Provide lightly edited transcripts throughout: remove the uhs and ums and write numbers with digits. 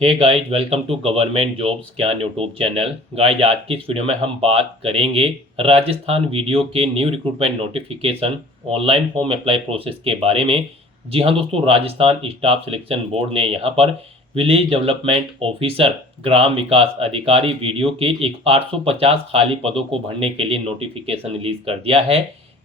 Hey guys, welcome to government jobs Gyan YouTube channel. Guys, आज की इस वीडियो में हम बात करेंगे राजस्थान वीडियो के new recruitment notification online form apply process के बारे में। जी हाँ दोस्तों, राजस्थान स्टाफ सिलेक्शन बोर्ड ने यहाँ पर विलेज डेवलपमेंट ऑफिसर, ग्राम विकास अधिकारी वीडियो के एक 850 खाली पदों को भरने के लिए नोटिफिकेशन रिलीज कर दिया है।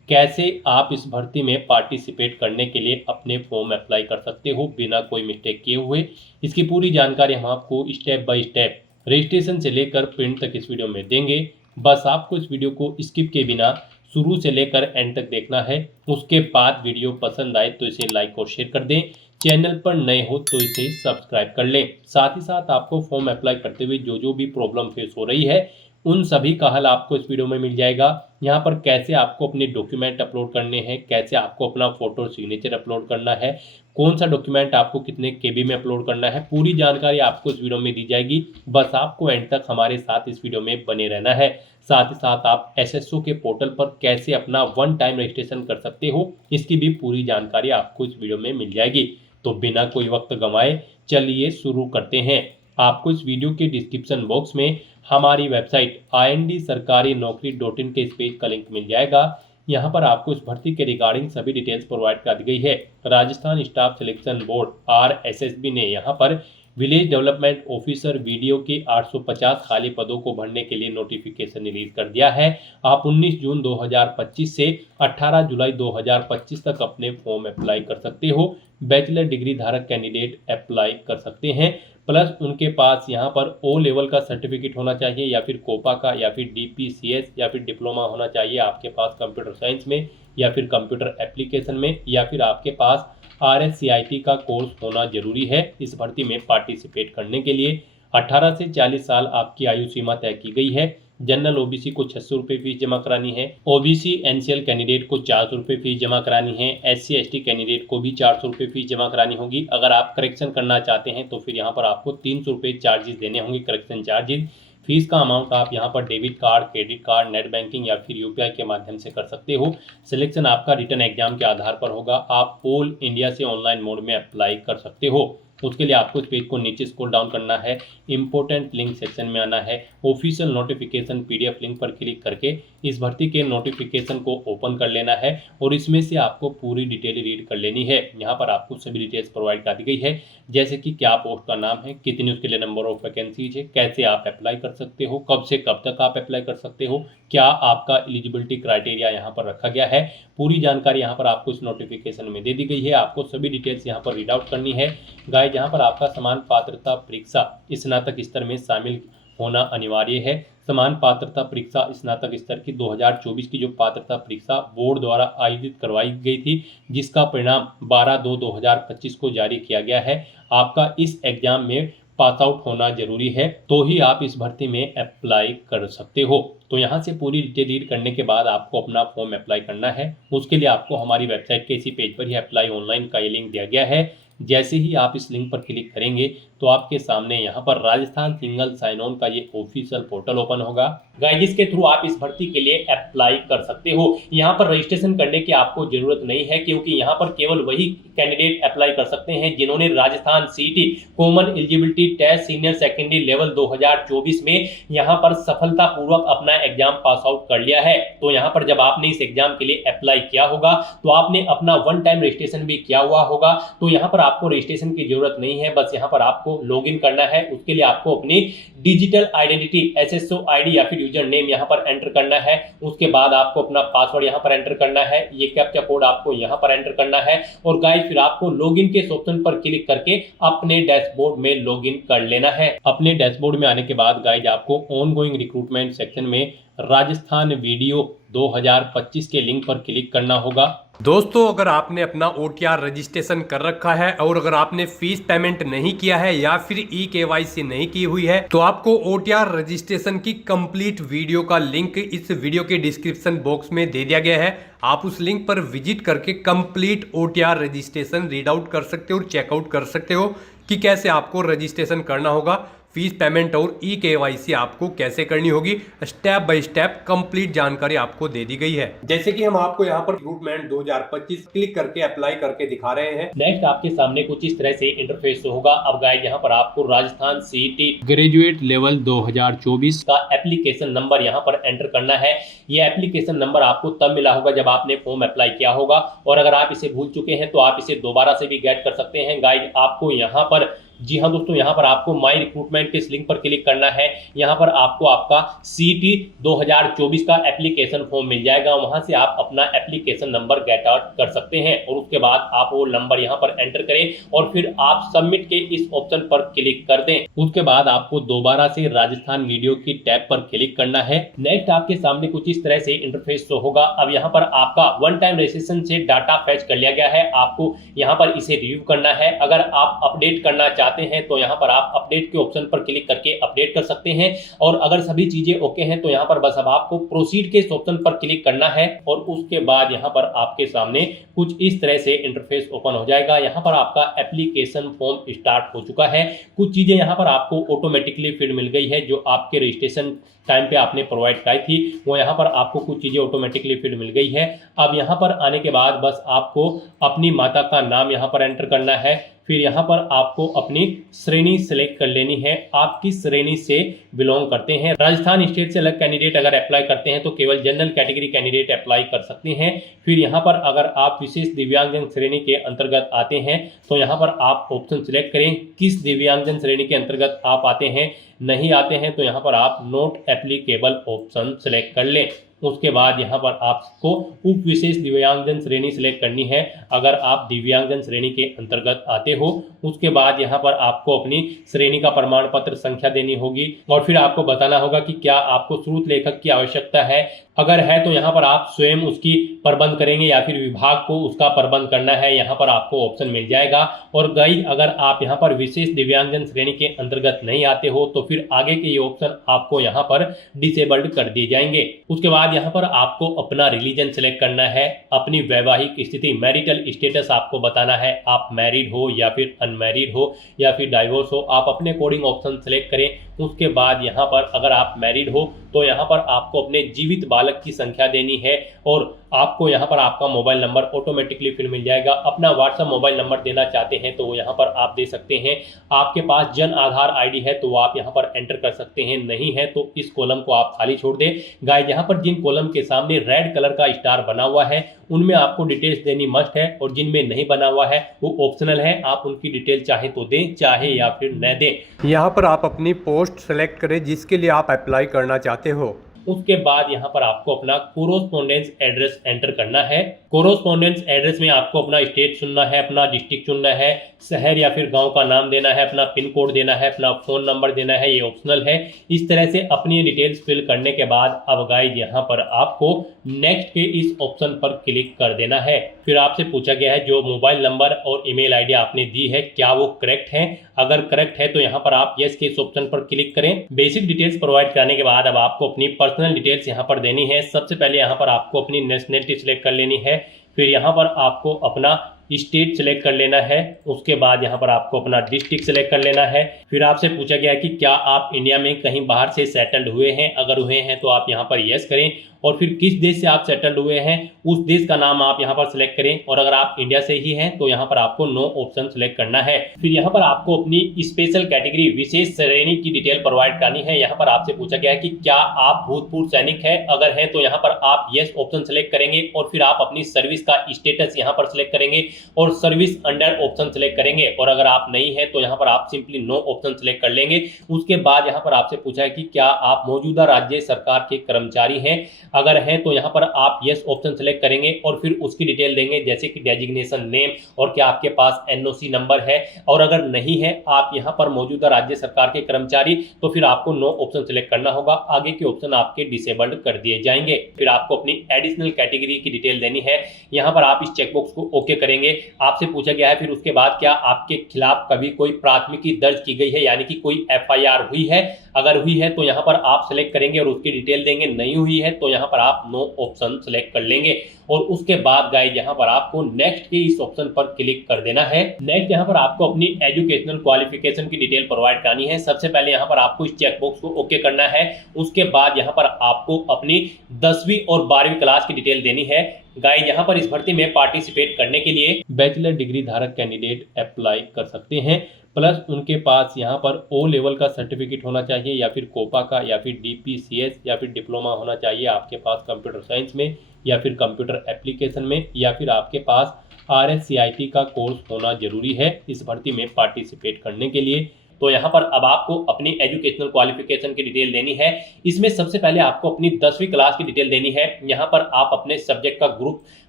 कैसे आप इस भर्ती में पार्टिसिपेट करने के लिए अपने फॉर्म अप्लाई कर सकते हो बिना कोई मिस्टेक किए हुए, इसकी पूरी जानकारी हम आपको स्टेप बाय स्टेप रजिस्ट्रेशन से लेकर प्रिंट तक इस वीडियो में देंगे। बस आपको इस वीडियो को स्किप के बिना शुरू से लेकर एंड तक देखना है। उसके बाद वीडियो पसंद आए तो इसे लाइक और शेयर कर दें। चैनल पर नए हो तो इसे सब्सक्राइब कर लें। साथ ही साथ आपको फॉर्म अप्लाई करते हुए जो जो भी प्रॉब्लम फेस हो रही है उन सभी का हल आपको इस वीडियो में मिल जाएगा। यहाँ पर कैसे आपको अपने डॉक्यूमेंट अपलोड करने हैं, कैसे आपको अपना फोटो सिग्नेचर अपलोड करना है, कौन सा डॉक्यूमेंट आपको कितने केबी में अपलोड करना है, पूरी जानकारी आपको इस वीडियो में दी जाएगी। बस आपको एंड तक हमारे साथ इस वीडियो में बने रहना है। साथ ही साथ आप एसएसओ के पोर्टल पर कैसे अपना वन टाइम रजिस्ट्रेशन कर सकते हो, इसकी भी पूरी जानकारी आपको इस वीडियो में मिल जाएगी। तो बिना कोई वक्त गंवाए चलिए शुरू करते हैं। आपको इस वीडियो के डिस्क्रिप्शन बॉक्स में हमारी वेबसाइट IND-sarkari-naukri.in के इस पेज का लिंक मिल जाएगा। यहाँ पर आपको इस भर्ती के रिगार्डिंग सभी डिटेल्स प्रोवाइड कर दी गई है। Rajasthan staff selection board RSSB ने यहाँ पर विलेज डेवलपमेंट ऑफिसर वीडियो के 850 खाली पदों को भरने के लिए नोटिफिकेशन रिलीज कर दिया है। आप 19 जून 2025 से 18 जुलाई 2025 तक अपने फॉर्म अप्लाई कर सकते हो। बैचलर डिग्री धारक कैंडिडेट अप्लाई कर सकते हैं, प्लस उनके पास यहाँ पर ओ लेवल का सर्टिफिकेट होना चाहिए या फिर कोपा का या फिर DPCS या फिर डिप्लोमा होना चाहिए आपके पास कंप्यूटर साइंस में या फिर कंप्यूटर एप्लीकेशन में, या फिर आपके पास RSCIT का कोर्स होना जरूरी है इस भर्ती में पार्टिसिपेट करने के लिए। 18 से 40 साल आपकी आयु सीमा तय की गई है। जनरल OBC को 600 रुपये फीस जमा करानी है। OBC NCL कैंडिडेट को 400 रुपये फीस जमा करानी है। SC ST कैंडिडेट को भी 400 रुपये फीस जमा करानी होगी। अगर आप करेक्शन करना चाहते हैं तो फिर यहाँ पर आपको 300 रुपये चार्जेस देने होंगे, करेक्शन चार्जेस। फीस का अमाउंट आप यहाँ पर debit card, credit card, net banking या फिर UPI के माध्यम से कर सकते हो। सिलेक्शन आपका रिटर्न एग्जाम के आधार पर होगा। आप ऑल इंडिया से ऑनलाइन मोड में अप्लाई कर सकते हो। उसके लिए आपको इस पेज को नीचे स्क्रॉल डाउन करना है, इंपॉर्टेंट लिंक सेक्शन में आना है, ऑफिशियल नोटिफिकेशन PDF लिंक पर क्लिक करके इस भर्ती के नोटिफिकेशन को ओपन कर लेना है और इसमें से आपको पूरी डिटेल रीड कर लेनी है। यहाँ पर आपको सभी डिटेल्स प्रोवाइड कर दी गई है, जैसे कि क्या पोस्ट का नाम है, कितनी उसके लिए नंबर ऑफ वैकेंसीज है, कैसे आप अप्लाई कर सकते हो, कब से कब तक आप अप्लाई कर सकते हो, क्या आपका एलिजिबिलिटी क्राइटेरिया यहाँ पर रखा गया है। पूरी जानकारी यहाँ पर आपको इस नोटिफिकेशन में दे दी गई है। आपको सभी डिटेल्स यहाँ पर रीड आउट करनी है। गाइस, यहाँ पर आपका समान पात्रता परीक्षा स्नातक स्तर में शामिल होना अनिवार्य है। समान पात्रता परीक्षा स्नातक स्तर की 2024 की जो पात्रता परीक्षा बोर्ड द्वारा आयोजित करवाई गई थी, जिसका परिणाम 12/2/2025 को जारी किया गया है। आपका इस एग्जाम में पास आउट होना जरूरी है, तो ही आप इस भर्ती में अप्लाई कर सकते हो। तो यहाँ से पूरी डिटेल रीड करने के बाद आपको अपना फॉर्म अप्लाई करना है। उसके लिए आपको हमारी वेबसाइट के इसी पेज पर ही अप्लाई ऑनलाइन का ये लिंक दिया गया है। जैसे ही आप इस लिंक पर क्लिक करेंगे तो आपके सामने यहाँ पर राजस्थान सिंगल साइन ऑन का ये ऑफिशियल पोर्टल ओपन होगा। गाइस, जिसके थ्रू आप इस भर्ती के लिए अप्लाई कर सकते हो। यहाँ पर रजिस्ट्रेशन करने की आपको जरूरत नहीं है, क्योंकि यहाँ पर केवल वही कैंडिडेट अप्लाई कर सकते हैं जिन्होंने Rajasthan CET common eligibility test senior secondary level 2024 में यहाँ पर सफलतापूर्वक अपना एग्जाम पास आउट कर लिया है। तो यहाँ पर जब आपने इस एग्जाम के लिए अप्लाई किया होगा तो आपने अपना वन टाइम रजिस्ट्रेशन भी किया हुआ होगा। तो यहाँ पर आपको रजिस्ट्रेशन की जरूरत नहीं है, बस यहाँ पर आपको लॉगिन करना है। उसके लिए आपको अपनी डिजिटल आइडेंटिटी SSO ID या फिर यूजर नेम यहाँ पर एंटर करना है। उसके बाद आपको अपना पासवर्ड यहाँ पर एंटर करना है, ये कैप्चा कोड आपको यहाँ पर एंटर करना है और गाइस फिर आपको लॉगिन के ऑप्शन पर क्लिक करके अपने डैशबोर्ड में लॉगिन कर लेना है। अपने डैशबोर्ड में आने के बाद गाइस आपको ऑनगोइंग रिक्रूटमेंट सेक्शन में राजस्थान वीडियो 2025 के लिंक पर क्लिक करना होगा। दोस्तों, अगर आपने अपना OTR रजिस्ट्रेशन कर रखा है और अगर आपने फीस पेमेंट नहीं किया है या फिर KYC नहीं की हुई है तो आपको OTR रजिस्ट्रेशन की कंप्लीट वीडियो का लिंक इस वीडियो के डिस्क्रिप्शन बॉक्स में दे दिया गया है। आप उस लिंक पर विजिट करके complete OTR registration read out कर सकते हो और चेकआउट कर सकते हो कि कैसे आपको रजिस्ट्रेशन करना होगा। फीस पेमेंट और ई-केवाईसी आपको कैसे करनी होगी, स्टेप बाय स्टेप कंप्लीट जानकारी आपको दे दी गई है। जैसे कि हम आपको यहाँ पर रिक्रूटमेंट 2025 क्लिक करके अप्लाई करके दिखा रहे हैं। नेक्स्ट आपके सामने कुछ इस तरह से इंटरफेस होगा। अब गाइस यहाँ पर आपको राजस्थान सीईटी ग्रेजुएट लेवल 2024 का एप्लीकेशन नंबर यहाँ पर एंटर करना है। ये एप्लीकेशन नंबर आपको तब मिला होगा जब आपने फॉर्म अप्लाई किया होगा, और अगर आप इसे भूल चुके हैं तो आप इसे दोबारा से भी गेट कर सकते हैं। गाइस आपको यहाँ पर, जी हाँ दोस्तों, यहाँ पर आपको माई रिक्रूटमेंट के इस लिंक पर क्लिक करना है। यहाँ पर आपको आपका सीईटी 2024 का एप्लीकेशन फॉर्म मिल जाएगा। वहां से आप अपना एप्लीकेशन नंबर गेट आउट कर सकते हैं और उसके बाद आप वो नंबर यहाँ पर एंटर करें और फिर आप सबमिट के इस ऑप्शन पर क्लिक कर दें। उसके बाद आपको दोबारा से राजस्थान वीडियो की टैब पर क्लिक करना है। नेक्स्ट आपके सामने कुछ इस तरह से इंटरफेस होगा। अब यहाँ पर आपका वन टाइम रजिस्ट्रेशन से डाटा फैच कर लिया गया है। आपको यहाँ पर इसे रिव्यू करना है। अगर आप अपडेट करना चाहते हैं तो यहाँ पर आप अपडेट के ऑप्शन पर क्लिक करके अपडेट कर सकते हैं, और अगर सभी चीजें ओके हैं तो यहाँ पर बस अब आपको प्रोसीड के इस ऑप्शन पर क्लिक करना है और उसके बाद यहाँ पर आपके सामने कुछ इस तरह से इंटरफेस ओपन हो जाएगा। यहाँ पर आपका एप्लीकेशन फॉर्म स्टार्ट हो चुका है। कुछ चीजें यहाँ पर आपको ऑटोमेटिकली फिल मिल गई है जो आपके रजिस्ट्रेशन टाइम पे आपने प्रोवाइड कराई थी, वो यहाँ पर आपको कुछ चीजें ऑटोमेटिकली फिल मिल गई है। अब यहाँ पर आने के बाद बस आपको अपनी माता का नाम यहाँ पर एंटर करना है। फिर यहाँ पर आपको अपनी श्रेणी सिलेक्ट कर लेनी है। आप किस श्रेणी से बिलोंग करते हैं। राजस्थान स्टेट से अलग कैंडिडेट अगर अप्लाई करते हैं तो केवल जनरल कैटेगरी कैंडिडेट अप्लाई कर सकते हैं। फिर यहाँ पर अगर आप विशेष दिव्यांगजन श्रेणी के अंतर्गत आते हैं तो यहाँ पर आप ऑप्शन सिलेक्ट करें किस दिव्यांगजन श्रेणी के अंतर्गत आप आते हैं। नहीं आते हैं तो यहाँ पर आप नॉट एप्लीकेबल ऑप्शन सिलेक्ट कर लें। उसके बाद यहाँ पर आपको उप विशेष दिव्यांगजन श्रेणी सिलेक्ट करनी है अगर आप दिव्यांगजन श्रेणी के अंतर्गत आते हो। उसके बाद यहाँ पर आपको अपनी श्रेणी का प्रमाण पत्र संख्या देनी होगी और फिर आपको बताना होगा कि क्या आपको स्रोत लेखक की आवश्यकता है। अगर है तो यहाँ पर आप स्वयं उसकी प्रबंध करेंगे या फिर विभाग को उसका प्रबंध करना है, यहाँ पर आपको ऑप्शन मिल जाएगा। और गाइस अगर आप यहाँ पर विशेष दिव्यांगजन श्रेणी के अंतर्गत नहीं आते हो तो फिर आगे के ये ऑप्शन आपको यहाँ पर डिसेबल्ड कर दिए जाएंगे। उसके बाद यहाँ पर आपको अपना रिलीजन सिलेक्ट करना है, अपनी वैवाहिक स्थिति मैरिटल स्टेटस आपको बताना है, आप मैरिड हो या फिर अनमैरिड हो या फिर डाइवोर्स हो, आप अपने अकॉर्डिंग ऑप्शन सिलेक्ट करें। उसके बाद यहाँ पर अगर आप मैरिड हो तो यहाँ पर आपको अपने जीवित बालक की संख्या देनी है और आपको यहाँ पर आपका मोबाइल नंबर ऑटोमेटिकली फिर मिल जाएगा। अपना व्हाट्सएप मोबाइल नंबर देना चाहते हैं तो वो यहाँ पर आप दे सकते हैं। आपके पास जन आधार आईडी है तो वो आप यहाँ पर एंटर कर सकते हैं, नहीं है तो इस कॉलम को आप खाली छोड़ दें। गाइस यहाँ पर जिन कॉलम के सामने रेड कलर का स्टार बना हुआ है उनमें आपको डिटेल्स देनी मस्ट है और जिनमें नहीं बना हुआ है वो ऑप्शनल है। आप उनकी डिटेल चाहे तो दें चाहे या फिर न दें। यहाँ पर आप अपनी पोस्ट सेलेक्ट करें जिसके लिए आप अप्लाई करना चाहते हो। उसके बाद यहाँ पर आपको अपना कोरोस्पोंडेंस एड्रेस एंटर करना है। कोरोस्पोंडेंस एड्रेस में आपको अपना स्टेट चुनना है, अपना डिस्ट्रिक्ट चुनना है, शहर या फिर गांव का नाम देना है, अपना पिन कोड देना है, अपना फोन नंबर देना है, ये ऑप्शनल है। इस तरह से अपनी डिटेल्स फिल करने के बाद अब गाइस यहाँ पर आपको नेक्स्ट के इस ऑप्शन पर क्लिक कर देना है। फिर आपसे पूछा गया है जो मोबाइल नंबर और ईमेल आईडी आपने दी है क्या वो करेक्ट है। अगर करेक्ट है तो यहाँ पर आप यस के इस ऑप्शन पर क्लिक करें। बेसिक डिटेल्स प्रोवाइड कराने के बाद अब आपको अपनी पर्सनल डिटेल्स यहाँ पर देनी है। सबसे पहले यहाँ पर आपको अपनी नेशनलिटी सिलेक्ट कर लेनी है। फिर यहाँ पर आपको अपना स्टेट सिलेक्ट कर लेना है। उसके बाद यहाँ पर आपको अपना डिस्ट्रिक्ट सिलेक्ट कर लेना है। फिर आपसे पूछा गया है कि क्या आप इंडिया में कहीं बाहर से सेटल्ड हुए हैं। अगर हुए हैं तो आप यहाँ पर यस करें और फिर किस देश से आप सेटल्ड हुए हैं उस देश का नाम आप यहाँ पर सिलेक्ट करें और अगर आप इंडिया से ही हैं तो यहाँ पर आपको नो ऑप्शन सिलेक्ट करना है। फिर यहाँ पर आपको अपनी स्पेशल कैटेगरी विशेष श्रेणी की डिटेल प्रोवाइड करनी है। यहाँ पर आपसे पूछा गया है कि क्या आप भूतपूर्व सैनिक है। अगर है तो यहाँ पर आप यस ऑप्शन सिलेक्ट करेंगे और फिर आप अपनी सर्विस का स्टेटस यहाँ पर सिलेक्ट करेंगे और सर्विस अंडर ऑप्शन सिलेक्ट करेंगे और अगर आप नहीं है तो यहाँ पर आप सिंपली नो ऑप्शन सिलेक्ट कर लेंगे। उसके बाद यहाँ पर आपसे पूछा है कि क्या आप मौजूदा राज्य सरकार के कर्मचारी हैं। अगर हैं तो यहाँ पर आप यस ऑप्शन सिलेक्ट करेंगे और फिर उसकी डिटेल देंगे जैसे कि डेजिग्नेशन नेम और क्या आपके पास एनओसी नंबर है। और अगर नहीं है आप यहाँ पर मौजूदा राज्य सरकार के कर्मचारी तो फिर आपको नो ऑप्शन सिलेक्ट करना होगा। आगे के ऑप्शन आपके डिसेबल्ड कर दिए जाएंगे। फिर आपको अपनी एडिशनल कैटेगरी की डिटेल देनी है। यहाँ पर आप इस चेकबॉक्स को ओके करेंगे। आपसे पूछा गया है फिर उसके बाद क्या आपके खिलाफ कभी कोई प्राथमिकी दर्ज की गई है यानी कि कोई एफआईआर हुई है। अगर हुई है तो यहाँ पर आप सिलेक्ट करेंगे और उसकी डिटेल देंगे। नहीं हुई है तो यहाँ यहाँ पर आप नो ऑप्शन सेलेक्ट कर लेंगे और उसके बाद गाइस यहाँ पर आपको नेक्स्ट के इस ऑप्शन पर क्लिक कर देना है। नेक्स्ट यहाँ पर आपको अपनी एजुकेशनल क्वालिफिकेशन की डिटेल प्रोवाइड करनी है। सबसे पहले यहाँ पर आपको इस चेकबॉक्स को ओके करना है। उसके बाद यहाँ पर आपको अपनी 10वीं और 12वीं क्लास की डिटेल देनी है। गाइस यहाँ पर इस भर्ती में पार्टिसिपेट करने के लिए बैचलर डिग्री धारक कैंडिडेट अप्लाई कर सकते हैं, प्लस उनके पास यहाँ पर ओ लेवल का सर्टिफिकेट होना चाहिए या फिर कोपा का या फिर DPCS या फिर डिप्लोमा होना चाहिए आपके पास कंप्यूटर साइंस में या फिर कंप्यूटर एप्लीकेशन में, या फिर आपके पास RSCIT का कोर्स होना जरूरी है इस भर्ती में पार्टिसिपेट करने के लिए। तो यहाँ पर अब आपको अपनी एजुकेशनल क्वालिफिकेशन की डिटेल देनी है। इसमें सबसे पहले आपको अपनी 10वीं क्लास की डिटेल देनी है। यहाँ पर आप अपने सब्जेक्ट का ग्रुप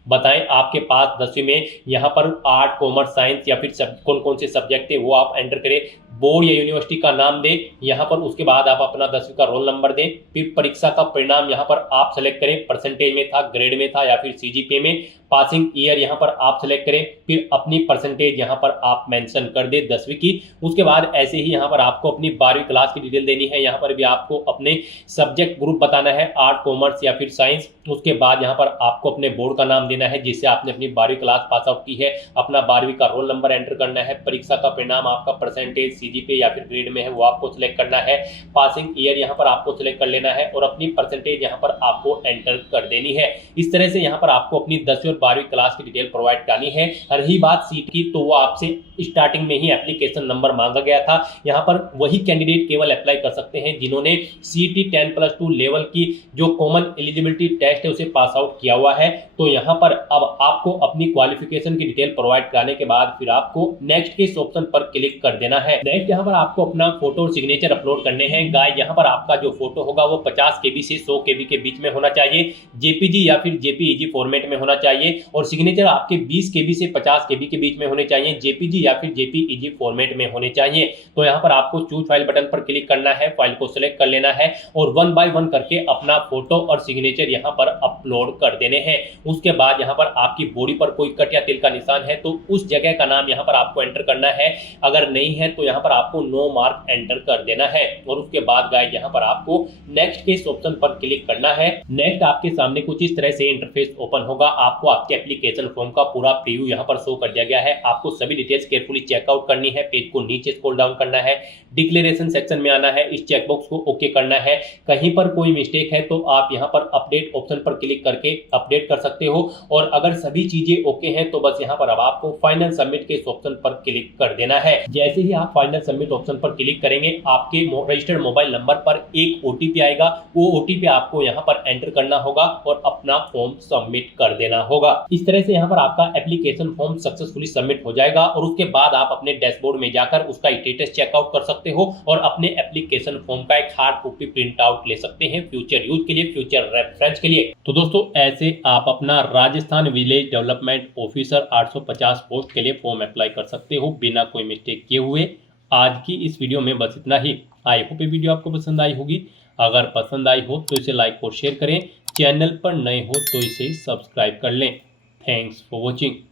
बताएं, आपके पास 10वीं में यहाँ पर आर्ट, कॉमर्स, साइंस या फिर कौन कौन से सब्जेक्ट थे वो आप एंटर करें। बोर्ड या यूनिवर्सिटी का नाम दें यहाँ पर। उसके बाद आप अपना 10वीं का रोल नंबर दें। फिर परीक्षा का परिणाम यहाँ पर आप सेलेक्ट करें, परसेंटेज में था, ग्रेड में था या फिर CGPA में। पासिंग ईयर यहाँ पर आप सेलेक्ट करें, फिर अपनी परसेंटेज यहाँ पर आप मेंशन कर दें 10वीं की। उसके बाद ऐसे ही यहाँ पर आपको अपनी 12वीं क्लास की डिटेल देनी है। यहाँ पर भी आपको अपने सब्जेक्ट ग्रुप बताना है, आर्ट, कॉमर्स या फिर साइंस। उसके बाद यहाँ पर आपको अपने बोर्ड का नाम देना है जिससे आपने अपनी 12वीं क्लास पास आउट की है। अपना 12वीं का रोल नंबर एंटर करना है। परीक्षा का परिणाम आपका परसेंटेज CGPA या फिर ग्रेड में है वो आपको सिलेक्ट करना है। पासिंग ईयर यहाँ पर आपको सिलेक्ट कर लेना है और अपनी परसेंटेज यहाँ पर आपको एंटर कर देनी है। इस तरह से यहाँ पर आपको अपनी 10वीं और 12वीं क्लास की डिटेल प्रोवाइड करनी है। रही बात सीट की, तो वो आपसे स्टार्टिंग में ही एप्लीकेशन नंबर मांगा गया था। यहाँ पर वही कैंडिडेट केवल अप्लाई कर सकते हैं जिन्होंने CET 10+2 लेवल की जो कॉमन एलिजिबिलिटी टेस्ट है उसे पास आउट किया हुआ है। तो यहाँ पर अब आपको अपनी क्वालिफिकेशन की डिटेल प्रोवाइड कराने के बाद फिर आपको नेक्स्ट के इस ऑप्शन पर क्लिक कर देना है। नेक्स्ट यहाँ पर आपको अपना फोटो और सिग्नेचर अपलोड करने हैं। गाइस यहाँ पर आपका जो फोटो होगा वो 50 KB से 100 KB के बीच में होना चाहिए, JPG या फिर JPEG फॉर्मेट में होना चाहिए, और सिग्नेचर आपके 20 KB से 50 KB के बीच में होने चाहिए, JPG या फिर JPEG फॉर्मेट में होने चाहिए। तो यहाँ पर आपको चूज फाइल बटन पर क्लिक करना है, फाइल को सिलेक्ट कर लेना है और 1 बाय 1 करके अपना फोटो और सिग्नेचर यहाँ पर अपलोड कर देने हैं। उसके बाद यहाँ पर आपकी बॉडी पर कोई कट या तिल का निशान है तो उस जगह का नाम यहाँ पर आपको एंटर करना है। अगर नहीं है तो यहाँ पर आपको नो मार्क एंटर कर देना है और उसके बाद गाइस यहाँ पर आपको नेक्स्ट के इस ऑप्शन पर क्लिक करना है। नेक्स्ट आपके सामने कुछ इस तरह से इंटरफेस ओपन होगा। आपको आपके एप्लीकेशन फॉर्म का पूरा प्रीव्यू यहाँ पर शो कर दिया गया है। आपको सभी डिटेल्स केयरफुली चेकआउट करनी है। पेज को नीचे स्क्रॉल डाउन करना है, डिक्लेरेशन सेक्शन में आना है, इस चेकबॉक्स को ओके करना है। कहीं पर कोई मिस्टेक है तो आप यहाँ पर अपडेट ऑप्शन पर क्लिक करके अपडेट कर सकते हो, और अगर सभी चीजें ओके हैं तो बस यहाँ पर अब आपको फाइनल सबमिट के इस ऑप्शन पर क्लिक कर देना है। जैसे ही आप फाइनल सबमिट ऑप्शन पर क्लिक करेंगे आपके रजिस्टर्ड मोबाइल नंबर पर एक OTP आएगा। वो OTP आपको यहाँ पर एंटर करना होगा और अपना फॉर्म सबमिट कर देना होगा। इस तरह से यहाँ पर आपका एप्लीकेशन फॉर्म सक्सेसफुली सबमिट हो जाएगा और उसके बाद आप अपने डैशबोर्ड में जाकर उसका स्टेटस चेकआउट कर सकते हो और अपने एप्लीकेशन फॉर्म का एक हार्ड कॉपी प्रिंट आउट ले सकते हैं फ्यूचर यूज के लिए, फ्यूचर रेफरेंस के लिए। तो दोस्तों ऐसे आप अपना Rajasthan village development officer 850 post के लिए फॉर्म अप्लाई कर सकते हो बिना कोई मिस्टेक किए हुए। आज की इस वीडियो में बस इतना ही। आई होप ये वीडियो आपको पसंद आई होगी। अगर पसंद आई हो तो इसे लाइक और शेयर करें। चैनल पर नए हो तो इसे सब्सक्राइब कर लें। Thanks for watching.